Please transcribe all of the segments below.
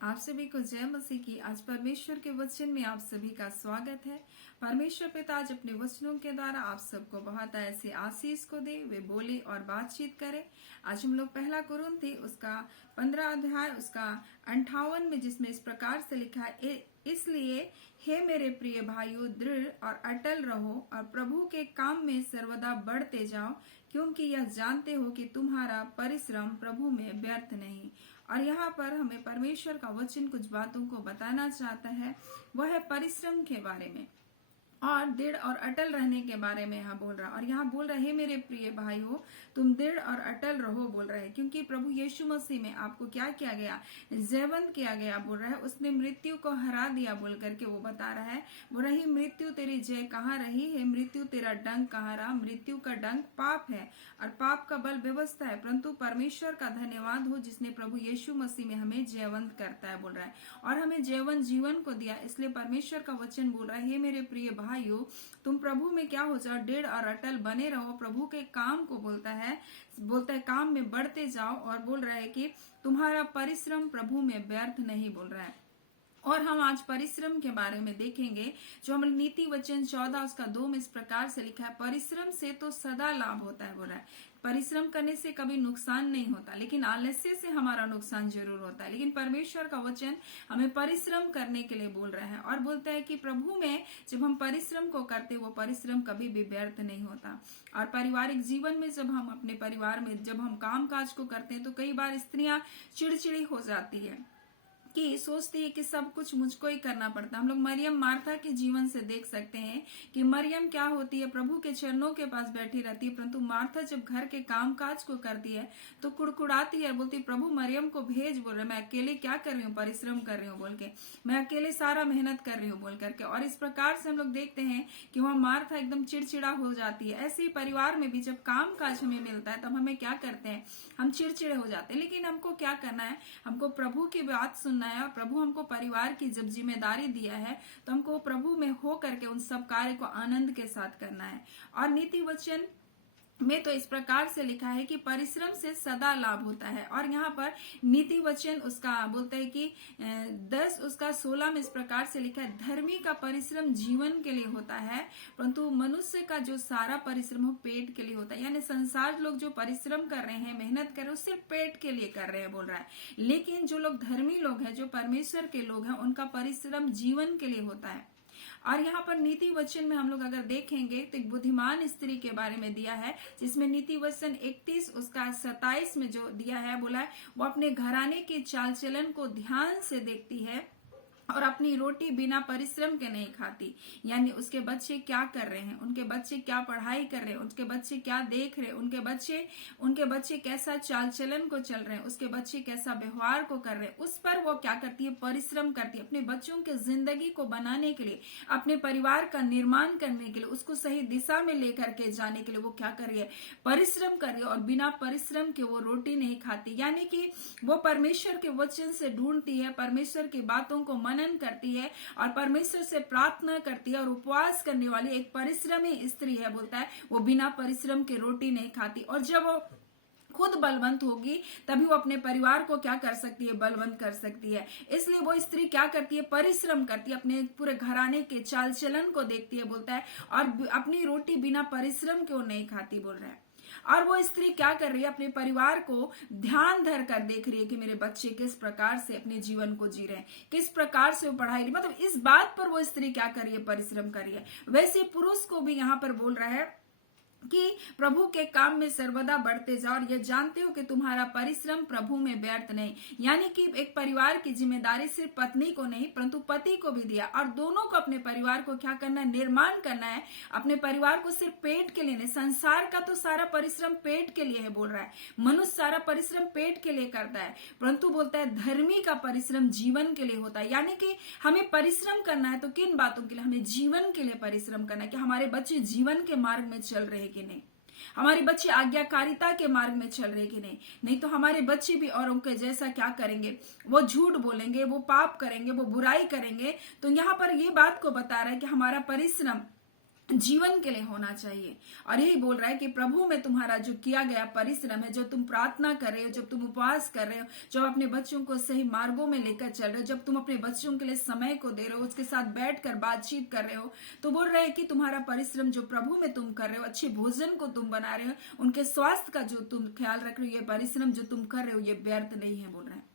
आप सभी को जय मसीह की। आज परमेश्वर के वचन में आप सभी का स्वागत है। परमेश्वर पिता आज अपने वचनों के द्वारा आप सबको बहुत ऐसी आशीष को दे, वे बोले और बातचीत करे। आज हम लोग पहला कुरिन्थी उसका 15 अध्याय उसका 58 में, जिसमें इस प्रकार से लिखा है, इसलिए हे मेरे प्रिय भाइयों, दृढ़ और अटल रहो और प्रभु के काम में सर्वदा बढ़ते जाओ, क्योंकि यह जानते हो कि तुम्हारा परिश्रम प्रभु में व्यर्थ नहीं। और यहाँ पर हमें परमेश्वर का वचन कुछ बातों को बताना चाहता है, वह है परिश्रम के बारे में और दृढ़ और अटल रहने के बारे में यहाँ बोल रहा है। और यहाँ बोल रहे हैं मेरे प्रिय भाइयों, तुम दृढ़ और अटल रहो बोल रहे हैं, क्योंकि प्रभु यीशु मसीह में आपको क्या किया गया, जयवंत किया गया बोल रहा है। उसने मृत्यु को हरा दिया बोल करके वो बता रहा है। बोल रही मृत्यु तेरी जय कहाँ रही है, मृत्यु तेरा डंक कहाँ रहा। मृत्यु का डंक पाप है और पाप का बल व्यवस्था है, परंतु परमेश्वर का धन्यवाद हो जिसने प्रभु यीशु मसीह में हमें जयवंत करता है बोल रहा है और हमें जयवंत जीवन को दिया। इसलिए परमेश्वर का वचन बोल रहा है, हे मेरे प्रिय भाइयों, तुम प्रभु में क्या हो जाओ, दृढ़ और अटल बने रहो। प्रभु के काम को बोलता है काम में बढ़ते जाओ और बोल रहा है कि तुम्हारा परिश्रम प्रभु में व्यर्थ नहीं बोल रहा है। और हम आज परिश्रम के बारे में देखेंगे, जो हमारे नीति वचन 14 उसका 2 में इस प्रकार से लिखा है, परिश्रम से तो सदा लाभ होता है बोल रहा है। परिश्रम करने से कभी नुकसान नहीं होता, लेकिन आलस्य से हमारा नुकसान जरूर होता है। लेकिन परमेश्वर का वचन हमें परिश्रम करने के लिए बोल रहा है और बोलता है कि प्रभु में जब हम परिश्रम को करते, वो परिश्रम कभी भी व्यर्थ नहीं होता। और पारिवारिक जीवन में जब हम अपने परिवार में जब हम काम काज को करते हैं, तो कई बार स्त्रियां चिड़चिड़ी हो जाती है कि सोचती है कि सब कुछ मुझको ही करना पड़ता है। हम लोग मरियम मार्था के जीवन से देख सकते हैं कि मरियम क्या होती है, प्रभु के चरणों के पास बैठी रहती है, परंतु मार्था जब घर के काम काज को करती है तो कुड़कुड़ाती है, बोलती प्रभु मरियम को भेज, बोल रहे मैं अकेले क्या कर रही हूँ, परिश्रम कर रही हूँ बोल के, मैं अकेले सारा मेहनत कर रही हूँ बोल करके। और इस प्रकार से हम लोग देखते हैं कि वह मार्था एकदम चिड़चिड़ा हो जाती है। ऐसे ही परिवार में भी जब काम काज हमें मिलता है तब हमें क्या करते हैं, हम चिड़चिड़े हो जाते हैं। लेकिन हमको क्या करना है, हमको प्रभु की बात सुनना है। और प्रभु हमको परिवार की जब जिम्मेदारी दिया है तो हमको प्रभु में हो करके उन सब कार्य को आनंद के साथ करना है। और नीति वचन में तो इस प्रकार से लिखा है कि परिश्रम से सदा लाभ होता है। और यहाँ पर नीति वचन उसका बोलता है कि 10 उसका 16 में इस प्रकार से लिखा है, धर्मी का परिश्रम जीवन के लिए होता है, परंतु मनुष्य का जो सारा परिश्रम हो पेट के लिए होता है। यानी संसार लोग जो परिश्रम कर रहे हैं, मेहनत कर रहे हैं, सिर्फ पेट के लिए कर रहे हैं बोल रहा है। लेकिन जो लोग धर्मी लोग हैं, जो परमेश्वर के लोग हैं, उनका परिश्रम जीवन के लिए होता है। और यहाँ पर नीति वचन में हम लोग अगर देखेंगे तो एक बुद्धिमान स्त्री के बारे में दिया है, जिसमें नीति वचन 31 उसका 27 में जो दिया है, बोला है वो अपने घराने के चाल चलन को ध्यान से देखती है और अपनी रोटी बिना परिश्रम के नहीं खाती। यानी उसके बच्चे क्या कर रहे हैं, उनके बच्चे क्या पढ़ाई कर रहे हैं, उनके बच्चे क्या देख रहे हैं, उनके बच्चे कैसा चाल चलन को चल रहे हैं, उसके बच्चे कैसा व्यवहार को कर रहे हैं, उस पर वो क्या करती है, परिश्रम करती है। अपने बच्चों के जिंदगी को बनाने के लिए, अपने परिवार का निर्माण करने के लिए, उसको सही दिशा में लेकर के जाने के लिए वो क्या कर रही है, परिश्रम कर रही है। और बिना परिश्रम के वो रोटी नहीं खाती। यानी कि वो परमेश्वर के वचन से ढूंढती है, परमेश्वर की बातों को करती है और परमेश्वर से प्रार्थना करती है और उपवास करने वाली एक परिश्रमी स्त्री है। बोलता है वो बिना परिश्रम के रोटी नहीं खाती। और जब वो खुद बलवंत होगी तभी वो अपने परिवार को क्या कर सकती है, बलवंत कर सकती है। इसलिए वो स्त्री क्या करती है, परिश्रम करती है, अपने पूरे घराने के चाल चलन को देखती है, बोलता है, और अपनी रोटी बिना परिश्रम के वो नहीं खाती बोल रहा है। और वो स्त्री क्या कर रही है, अपने परिवार को ध्यान धर कर देख रही है कि मेरे बच्चे किस प्रकार से अपने जीवन को जी रहे हैं, किस प्रकार से वो पढ़ाई, मतलब इस बात पर वो स्त्री क्या कर रही है, परिश्रम कर रही है। वैसे पुरुष को भी यहाँ पर बोल रहा है कि प्रभु के काम में सर्वदा बढ़ते जाओ और ये जानते हो कि तुम्हारा परिश्रम प्रभु में व्यर्थ नहीं। यानी कि एक परिवार की जिम्मेदारी सिर्फ पत्नी को नहीं परंतु पति को भी दिया, और दोनों को अपने परिवार को क्या करना है, निर्माण करना है। अपने परिवार को सिर्फ पेट के लिए नहीं, संसार का तो सारा परिश्रम पेट के लिए है बोल रहा है, मनुष्य सारा परिश्रम पेट के लिए करता है, परंतु बोलता है धर्मी का परिश्रम जीवन के लिए होता है। यानी कि हमें परिश्रम करना है तो किन बातों के लिए, हमें जीवन के लिए परिश्रम करना है कि हमारे बच्चे जीवन के मार्ग में चल रहे कि नहीं, हमारे बच्चे आज्ञाकारिता के मार्ग में चल रहे कि नहीं। नहीं तो हमारे बच्चे भी औरों के जैसा क्या करेंगे, वो झूठ बोलेंगे, वो पाप करेंगे, वो बुराई करेंगे। तो यहाँ पर ये बात को बता रहा है कि हमारा परिश्रम जीवन के लिए होना चाहिए। और यही बोल रहा है कि प्रभु में तुम्हारा जो किया गया परिश्रम है, जो तुम प्रार्थना कर रहे हो, जब तुम उपवास कर रहे हो, जब अपने बच्चों को सही मार्गों में लेकर चल रहे हो, जब तुम अपने बच्चों के लिए समय को दे रहे हो, उसके साथ बैठकर बातचीत कर रहे हो, तो बोल रहे हैं कि तुम्हारा परिश्रम जो प्रभु में तुम कर रहे हो, अच्छे भोजन को तुम बना रहे हो, उनके स्वास्थ्य का जो तुम ख्याल रख रहे हो, ये परिश्रम जो तुम कर रहे हो ये व्यर्थ नहीं है, बोल रहे हैं।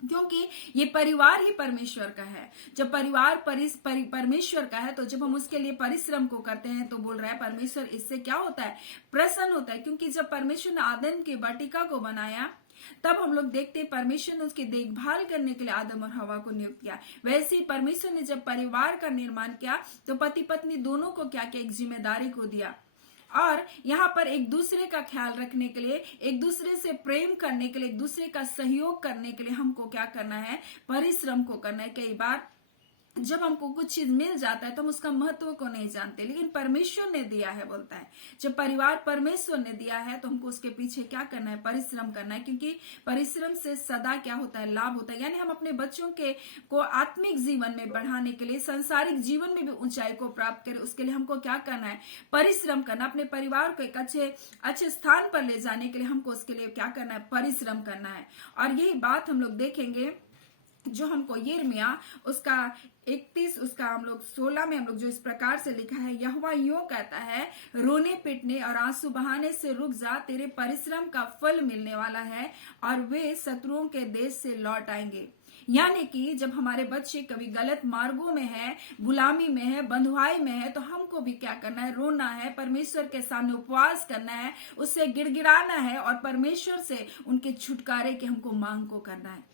क्योंकि ये परिवार ही परमेश्वर का है। जब परिवार परमेश्वर का है, तो जब हम उसके लिए परिश्रम को करते हैं, तो बोल रहा है परमेश्वर इससे क्या होता है, प्रसन्न होता है। क्योंकि जब परमेश्वर ने आदम की वाटिका को बनाया, तब हम लोग देखते हैं परमेश्वर ने उसकी देखभाल करने के लिए आदम और हवा को नियुक्त किया। वैसे ही परमेश्वर ने जब परिवार का निर्माण किया, तो पति पत्नी दोनों को क्या किया, एक जिम्मेदारी को दिया। और यहाँ पर एक दूसरे का ख्याल रखने के लिए, एक दूसरे से प्रेम करने के लिए, एक दूसरे का सहयोग करने के लिए हमको क्या करना है, परिश्रम को करना है। कई बार जब हमको कुछ चीज मिल जाता है तो हम उसका महत्व को नहीं जानते, लेकिन परमेश्वर ने दिया है, बोलता है जब परिवार परमेश्वर ने दिया है तो हमको उसके पीछे क्या करना है, परिश्रम करना है। क्योंकि परिश्रम से सदा क्या होता है, लाभ होता है। यानी हम अपने बच्चों को आत्मिक जीवन में बढ़ाने के लिए, सांसारिक जीवन में भी ऊंचाई को प्राप्त करें, उसके लिए हमको क्या करना है, परिश्रम करना। अपने परिवार को एक अच्छे स्थान पर ले जाने के लिए हमको उसके लिए क्या करना है, परिश्रम करना है। और यही बात हम लोग देखेंगे जो हमको यिर्मयाह उसका 31 उसका हम लोग 16 में हम लोग जो इस प्रकार से लिखा है, यहोवा यूं कहता है, रोने पिटने और आंसू बहाने से रुक जा, तेरे परिश्रम का फल मिलने वाला है और वे शत्रुओं के देश से लौट आएंगे। यानी कि जब हमारे बच्चे कभी गलत मार्गों में है, गुलामी में है, बंधुआई में है, तो हमको भी क्या करना है, रोना है, परमेश्वर के सामने उपवास करना है, उससे गिड़गिड़ाना है और परमेश्वर से उनके छुटकारे की हमको मांग को करना है।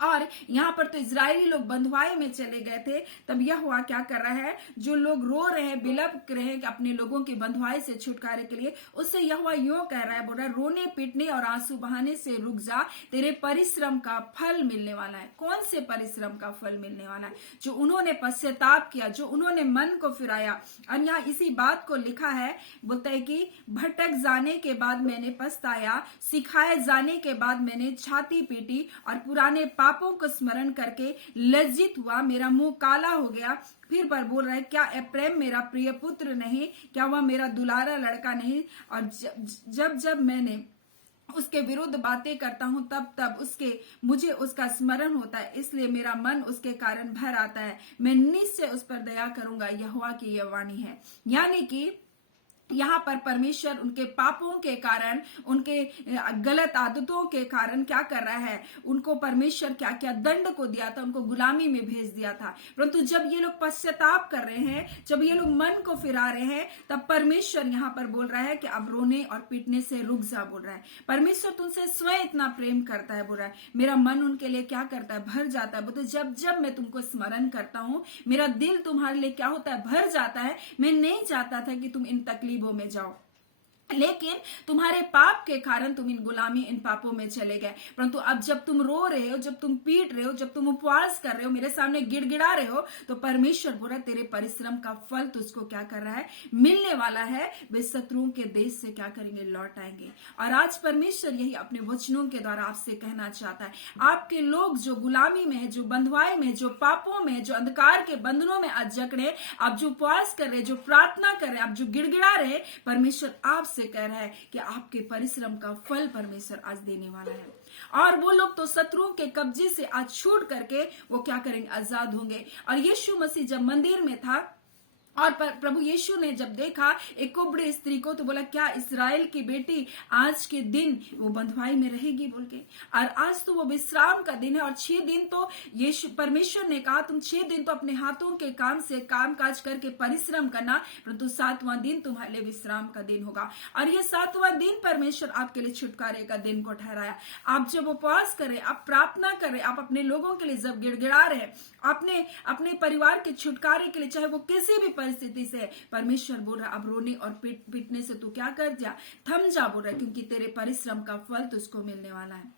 और यहाँ पर तो इजरायली लोग बंधुआई में चले गए थे, तब यह हुआ क्या कर रहा है, जो लोग रो रहे हैं, बिलप रहे हैं अपने लोगों की बंधुआई से छुटकारे के लिए, उससे यह हुआ यूं कह रहा है, बोल रहा है रोने पीटने और आंसू बहाने से रुक जा, तेरे परिश्रम का फल मिलने वाला है। कौन से परिश्रम का फल मिलने वाला है, जो उन्होंने पश्चाताप किया, जो उन्होंने मन को फिराया। और यहाँ इसी बात को लिखा है, बोलता है कि भटक जाने के बाद मैंने पछताया, सिखाए जाने के बाद मैंने छाती पीटी और पुराने पापों को स्मरण करके लज्जित हुआ, मेरा मुंह काला हो गया। फिर पर बोल रहा है, क्या एप्रैम मेरा प्रिय पुत्र नहीं, क्या वह मेरा दुलारा लड़का नहीं। और जब जब मैंने उसके विरुद्ध बातें करता हूं, तब तब मुझे उसका स्मरण होता है, इसलिए मेरा मन उसके कारण भर आता है। मैं निश्चय उस पर दया करूंगा, यहोवा की यह वाणी है। यानी कि यहाँ पर परमेश्वर उनके पापों के कारण, उनके गलत आदतों के कारण क्या कर रहा है, उनको परमेश्वर क्या क्या दंड को दिया था, उनको गुलामी में भेज दिया था। परंतु जब ये लोग पश्चाताप कर रहे हैं, जब ये लोग मन को फिरा रहे हैं, तब परमेश्वर यहाँ पर बोल रहा है कि अब रोने और पीटने से रुक जा, बोल रहा है। परमेश्वर तुमसे स्वयं इतना प्रेम करता है, बोल रहा है मेरा मन उनके लिए क्या करता है, भर जाता है। बोलते जब जब मैं तुमको स्मरण करता हूँ, मेरा दिल तुम्हारे लिए क्या होता है, भर जाता है। मैं नहीं चाहता था कि तुम इन तकलीफों में जाओ, लेकिन तुम्हारे पाप के कारण तुम इन गुलामी, इन पापों में चले गए। परंतु अब जब तुम रो रहे हो, जब तुम पीट रहे हो, जब तुम उपवास कर रहे हो, मेरे सामने गिड़गिड़ा रहे हो, तो परमेश्वर बोल रहा है तेरे परिश्रम का फल तुझको क्या कर रहा है, मिलने वाला है। वे शत्रुओं के देश से क्या करेंगे, लौट आएंगे। और आज परमेश्वर यही अपने वचनों के द्वारा आपसे कहना चाहता है, आपके लोग जो गुलामी में है, जो बंधुआई में, जो पापों में, जो अंधकार के बंधनों में आज जकड़े, आप जो उपवास कर रहे, जो प्रार्थना कर रहे, आप जो गिड़गिड़ा रहे, परमेश्वर आप से कह रहा है कि आपके परिश्रम का फल परमेश्वर आज देने वाला है। और वो लोग तो शत्रुओं के कब्जे से आज छूट करके वो क्या करेंगे, आजाद होंगे। और यीशु मसीह जब मंदिर में था और प्रभु यीशु ने जब देखा एक कुबड़ी स्त्री को, तो बोला क्या इस्राएल की बेटी आज के दिन वो बंधुआई में रहेगी, बोल के। और आज तो वो विश्राम का दिन है, और 6 दिन तो यीशु परमेश्वर ने कहा तुम 6 दिन तो अपने हाथों के काम से काम काज करके परिश्रम करना, परंतु 7वां दिन तुम्हारे लिए विश्राम का दिन होगा। और ये 7वां दिन परमेश्वर आपके लिए छुटकारे का दिन को ठहराया। आप जब उपवास करें, आप प्रार्थना करें, आप अपने लोगों के लिए जब गिड़गिड़ा रहे, अपने परिवार के छुटकारे के लिए, चाहे वो किसी भी परिस्थिति से, परमेश्वर बोल रहा अब रोने और पीटने से तू क्या कर जा, थम जा, बोल रहा क्योंकि तेरे परिश्रम का फल तुझको मिलने वाला है।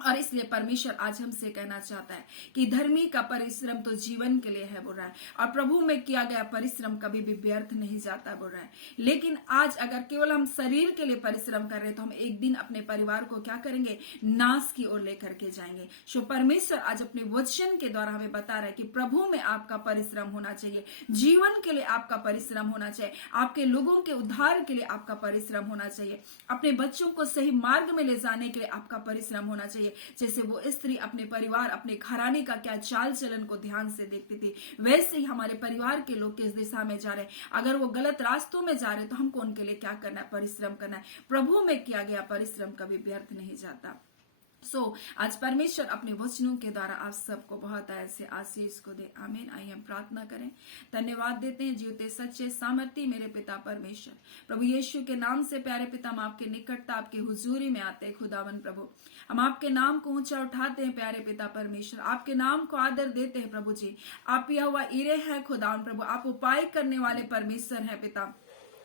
और इसलिए परमेश्वर आज हमसे कहना चाहता है कि धर्मी का परिश्रम तो जीवन के लिए है, बोल रहा है, और प्रभु में किया गया परिश्रम कभी भी व्यर्थ नहीं जाता, बोल रहा है। लेकिन आज अगर केवल हम शरीर के लिए परिश्रम कर रहे हैं तो हम एक दिन अपने परिवार को क्या करेंगे, नाश की ओर लेकर के जाएंगे। सो परमेश्वर आज अपने वचन के द्वारा हमें बता रहा है कि प्रभु में आपका परिश्रम होना चाहिए, जीवन के लिए आपका परिश्रम होना चाहिए, आपके लोगों के उद्धार के लिए आपका परिश्रम होना चाहिए, अपने बच्चों को सही मार्ग में ले जाने के लिए आपका परिश्रम होना चाहिए। जैसे वो स्त्री अपने परिवार, अपने घराने का क्या चाल चलन को ध्यान से देखती थी, वैसे ही हमारे परिवार के लोग किस दिशा में जा रहे हैं, अगर वो गलत रास्तों में जा रहे तो हमको उनके लिए क्या करना है, परिश्रम करना है। प्रभु में किया गया परिश्रम कभी व्यर्थ नहीं जाता। आज परमेश्वर अपने वचनों के द्वारा आप सबको बहुत ऐसे आशीष को दे। आमीन। आइए हम प्रार्थना करें। धन्यवाद देते हैं जीवते सच्चे सामर्थी मेरे पिता परमेश्वर, प्रभु यीशु के नाम से प्यारे पिता, हम आपके निकटता, आपके हुजूरी में आते हैं। खुदावन प्रभु, हम आपके नाम को ऊंचा उठाते हैं प्यारे पिता परमेश्वर, आपके नाम को आदर देते हैं प्रभु जी। आप यहोवा इरे है खुदावन प्रभु, आप उपाय करने वाले परमेश्वर है पिता।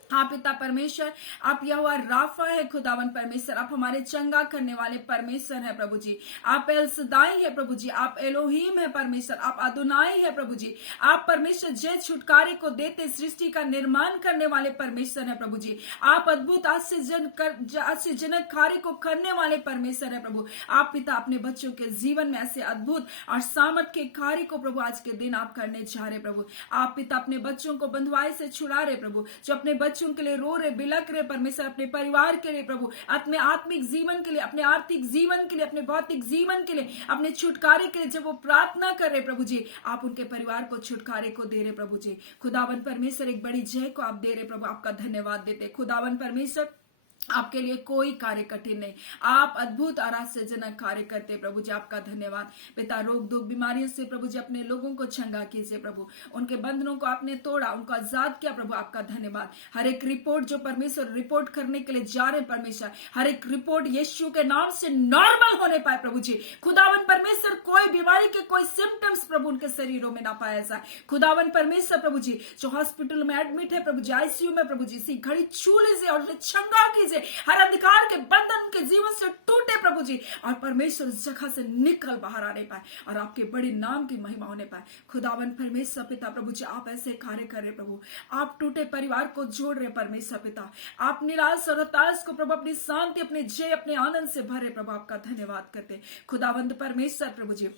हाँ पिता परमेश्वर, आप यहोवा राफा है खुदावन परमेश्वर, आप हमारे चंगा करने वाले परमेश्वर है प्रभु जी। आप एल सदाई है प्रभु जी, आप एलोहीम है परमेश्वर, आप अदुनाई है प्रभु जी। आप परमेश्वर जय छुटकारे को देते, सृष्टि का निर्माण करने वाले परमेश्वर है प्रभु जी। आप अद्भुत आश्चर्यजनक कार्य को करने वाले परमेश्वर है प्रभु। आप पिता अपने बच्चों के जीवन में ऐसे अद्भुत और सामर्थ के कार्य को प्रभु आज के दिन आप करने जा रहे प्रभु। आप पिता अपने बच्चों को बंधुआई से छुड़ा रहे प्रभु, जो अपने बच्चों के लिए रो रहे, बिलक रहे परमेश्वर, अपने परिवार के लिए प्रभु, अपने आत्मिक जीवन के लिए, अपने आर्थिक जीवन के लिए, अपने भौतिक जीवन के लिए, अपने छुटकारे के लिए जब वो प्रार्थना कर रहे प्रभु जी, आप उनके परिवार को छुटकारे को दे रहे प्रभु जी। खुदावन परमेश्वर एक बड़ी जय को आप दे रहे प्रभु, आपका धन्यवाद देते। खुदावन परमेश्वर आपके लिए कोई कार्य कठिन नहीं, आप अद्भुत और आश्चर्यजनक कार्य करते प्रभु जी, आपका धन्यवाद पिता। रोग दुख बीमारियों से प्रभु जी अपने लोगों को चंगा कीजिए प्रभु, उनके बंधनों को आपने तोड़ा, उनको आजाद किया प्रभु, आपका धन्यवाद। हर एक रिपोर्ट जो परमेश्वर रिपोर्ट करने के लिए जा रहे परमेश्वर, हर एक रिपोर्ट यीशु के नाम से नॉर्मल होने पाए प्रभु जी। खुदावन परमेश्वर कोई बीमारी के कोई सिम्टम्स प्रभु उनके शरीरों में ना पाया जाए। खुदावन परमेश्वर प्रभु जी जो हॉस्पिटल में एडमिट है प्रभु जी, आईसीयू में प्रभु जी, इसी घड़ी छू लीजिए और चंगा कीजिए, हर अधिकार के बंधन उनके जीवन से टूटे प्रभु जी, और परमेश्वर उस जगह से निकल बाहर आने पाए और आपके बड़े नाम की महिमा होने पाए। खुदावन परमेश्वर पिता प्रभु जी, आप ऐसे कार्य कर रहे प्रभु, आप टूटे परिवार को जोड़ रहे परमेश्वर पिता, आप निराश और हताश को प्रभु अपनी शांति, अपने जय, अपने आनंद से भरे प्रभु, आपका धन्यवाद करते। खुदावंद परमेश्वर प्रभु जी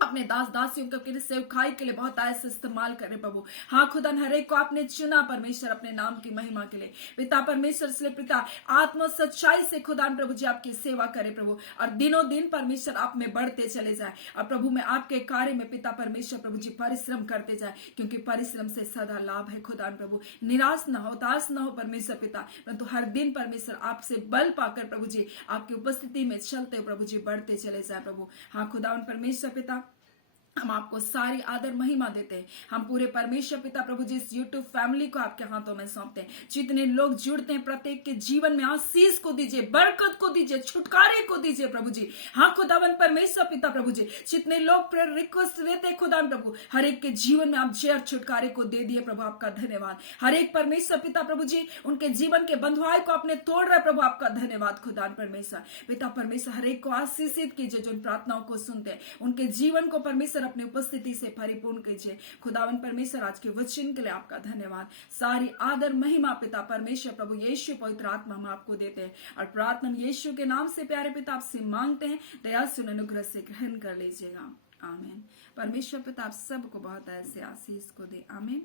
अपने दास दासियों के सेवकाई के लिए बहुत ऐसे इस्तेमाल करे प्रभु। हाँ खुदा, हर एक को आपने चुना परमेश्वर अपने नाम की महिमा के लिए पिता परमेश्वर, इसलिए पिता आत्मा सच्चाई से खुदा प्रभु जी आपकी सेवा करे प्रभु, और दिनों दिन परमेश्वर आप में बढ़ते चले जाए, और प्रभु में आपके कार्य में पिता परमेश्वर प्रभु जी परिश्रम करते जाए, क्योंकि परिश्रम से सदा लाभ है खुदा प्रभु। निराश न हो, हताश न हो परमेश्वर पिता, परंतु हर दिन परमेश्वर आपसे बल पाकर प्रभु जी आपकी उपस्थिति में चलते प्रभु जी बढ़ते चले जाए प्रभु। हाँ खुदा परमेश्वर पिता, हम आपको सारी आदर महिमा देते हैं। हम पूरे परमेश्वर पिता प्रभु जी इस यूट्यूब फैमिली को आपके हाथों में सौंपते हैं। जितने लोग जुड़ते हैं प्रत्येक के जीवन में आशीष को दीजिए, बरकत को दीजिए, छुटकारे को दीजिए प्रभु जी। हाँ खुदावन परमेश्वर पिता प्रभु जी, जितने लोग प्रेयर रिक्वेस्ट देते हैं खुदावन प्रभु, हर एक के जीवन में आप जय छुटकारे को दे दिए प्रभु, आपका धन्यवाद। हर एक परमेश्वर पिता प्रभु जी उनके जीवन के बंधुआई को आपने तोड़ रहा प्रभु, आपका धन्यवाद खुदावन परमेश्वर पिता परमेश्वर। हर एक को आशीषित कीजिए जो प्रार्थनाओं को सुनते हैं, उनके जीवन को परमेश्वर अपनी उपस्थिति से परिपूर्ण कीजिए। खुदावन परमेश्वर आज के वचन के लिए आपका धन्यवाद। सारी आदर महिमा पिता परमेश्वर प्रभु यीशु पवित्र आत्मा हम आपको देते हैं, और प्रार्थना यीशु के नाम से प्यारे पिता आपसे मांगते हैं, दया से अनुग्रह से ग्रहण कर लीजिएगा। आमीन। परमेश्वर पिता आप सबको बहुत ऐसे आशीष को दे। आमीन।